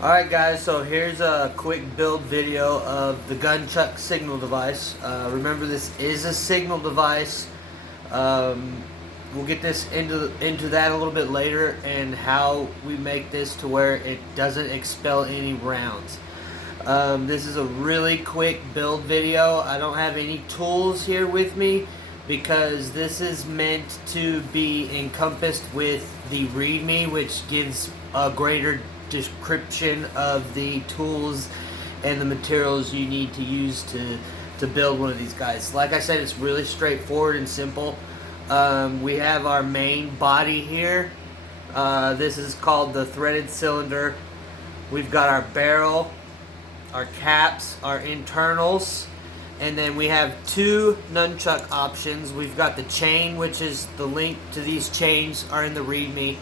Alright guys, so here's a quick build video of the gunchuck signal device. Remember, this is a signal device. We'll get this into that a little bit later, and how we make this to where it doesn't expel any rounds. This is a really quick build video. I don't have any tools here with me because this is meant to be encompassed with the README, which gives a greater description of the tools and the materials you need to use to build one of these guys. Like I said, it's really straightforward and simple. We have our main body here. This is called the threaded cylinder. We've got our barrel, our caps, our internals, and then we have two nunchuck options. We've got the chain, which is the link to these chains are in the README,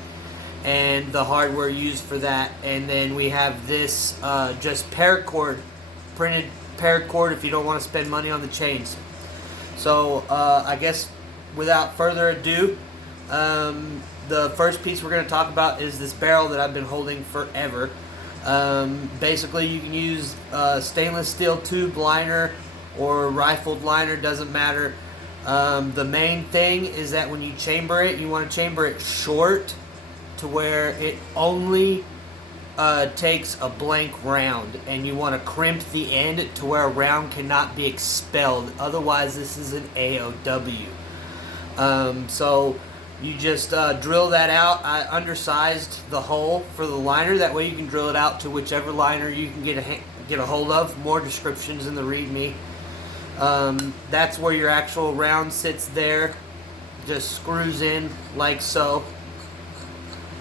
and the hardware used for that. And then we have this just paracord, printed paracord if you don't want to spend money on the chains. So I guess without further ado, the first piece we're going to talk about is this barrel that I've been holding forever. Basically, you can use stainless steel tube liner or rifled liner, doesn't matter. The main thing is that when you chamber it, you want to chamber it short to where it only takes a blank round, and you want to crimp the end to where a round cannot be expelled. Otherwise, this is an AOW. So you just drill that out. I undersized the hole for the liner. That way you can drill it out to whichever liner you can get a hold of. More descriptions in the README. That's where your actual round sits there. Just screws in like so.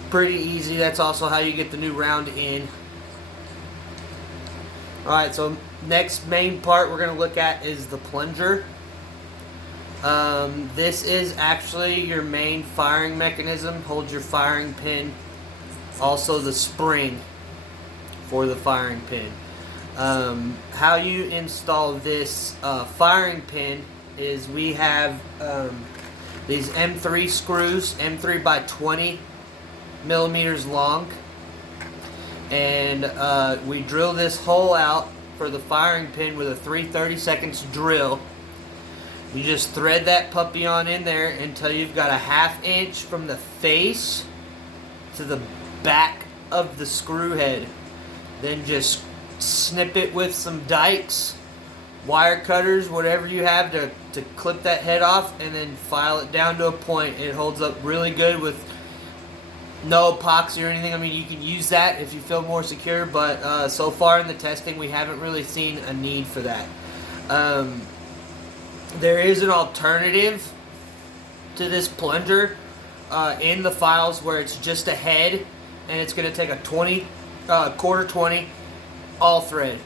Pretty easy. That's also how you get the new round in. Alright, so next main part we're going to look at is the plunger. This is actually your main firing mechanism. Hold your firing pin. Also the spring for the firing pin. How you install this firing pin is we have these M3 screws, M3 by 20 millimeters long, and we drill this hole out for the firing pin with a 3/32 drill. You just thread that puppy on in there until you've got a 1/2 inch from the face to the back of the screw head. Then just snip it with some dikes, wire cutters, whatever you have to clip that head off, and then file it down to a point. It holds up really good with no epoxy or anything. I mean, you can use that if you feel more secure, but so far in the testing we haven't really seen a need for that. There is an alternative to this plunger in the files where it's just a head, and it's going to take a 20 quarter 20 all thread.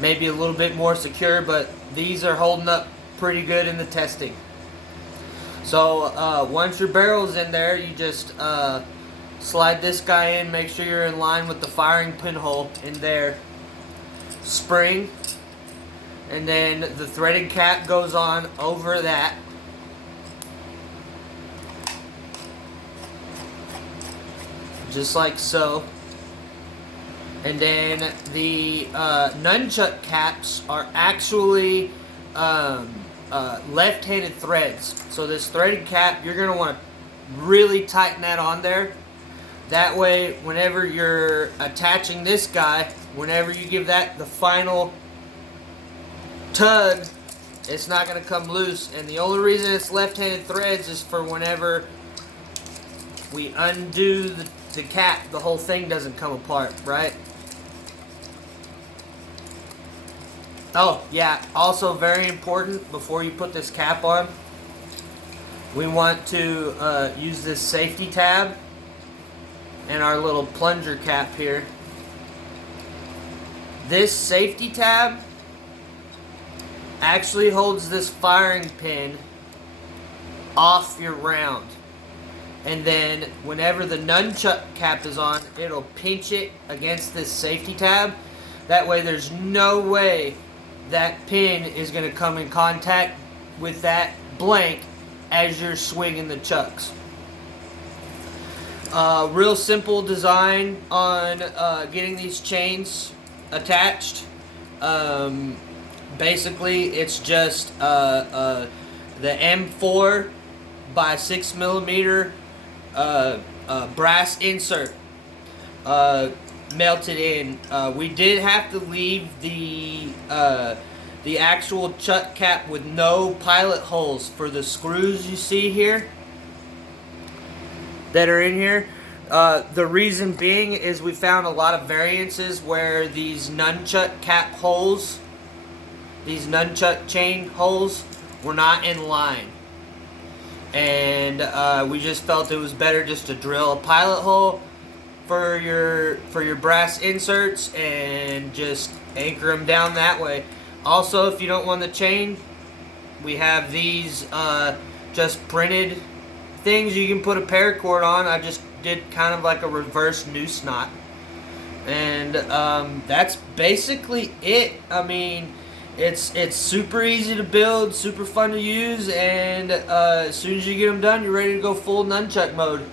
Maybe a little bit more secure, but these are holding up pretty good in the testing. So once your barrel's in there, you just slide this guy in. Make sure you're in line with the firing pinhole in there. Spring, and then the threaded cap goes on over that. Just like so. And then the nunchuck caps are actually left-handed threads. So this threaded cap, you're going to want to really tighten that on there. That way, whenever you're attaching this guy, whenever you give that the final tug, it's not going to come loose. And the only reason it's left-handed threads is for whenever we undo the cap, the whole thing doesn't come apart, right? Oh, yeah, also very important, before you put this cap on, we want to use this safety tab and our little plunger cap here. This safety tab actually holds this firing pin off your round. And then whenever the nunchuck cap is on, it'll pinch it against this safety tab. That way there's no way that pin is going to come in contact with that blank as you're swinging the chucks. Real simple design on getting these chains attached. Basically, it's just the M4 by 6mm brass insert melted in. We did have to leave the actual chuck cap with no pilot holes for the screws you see here that are in here. The reason being is we found a lot of variances where these nunchuck cap holes, these nunchuck chain holes, were not in line. And we just felt it was better just to drill a pilot hole for your brass inserts and just anchor them down that way. Also, if you don't want the chain, we have these just printed things you can put a paracord on. I just did kind of like a reverse noose knot, and that's basically it. I mean, it's super easy to build, super fun to use, and as soon as you get them done, you're ready to go full nunchuck mode.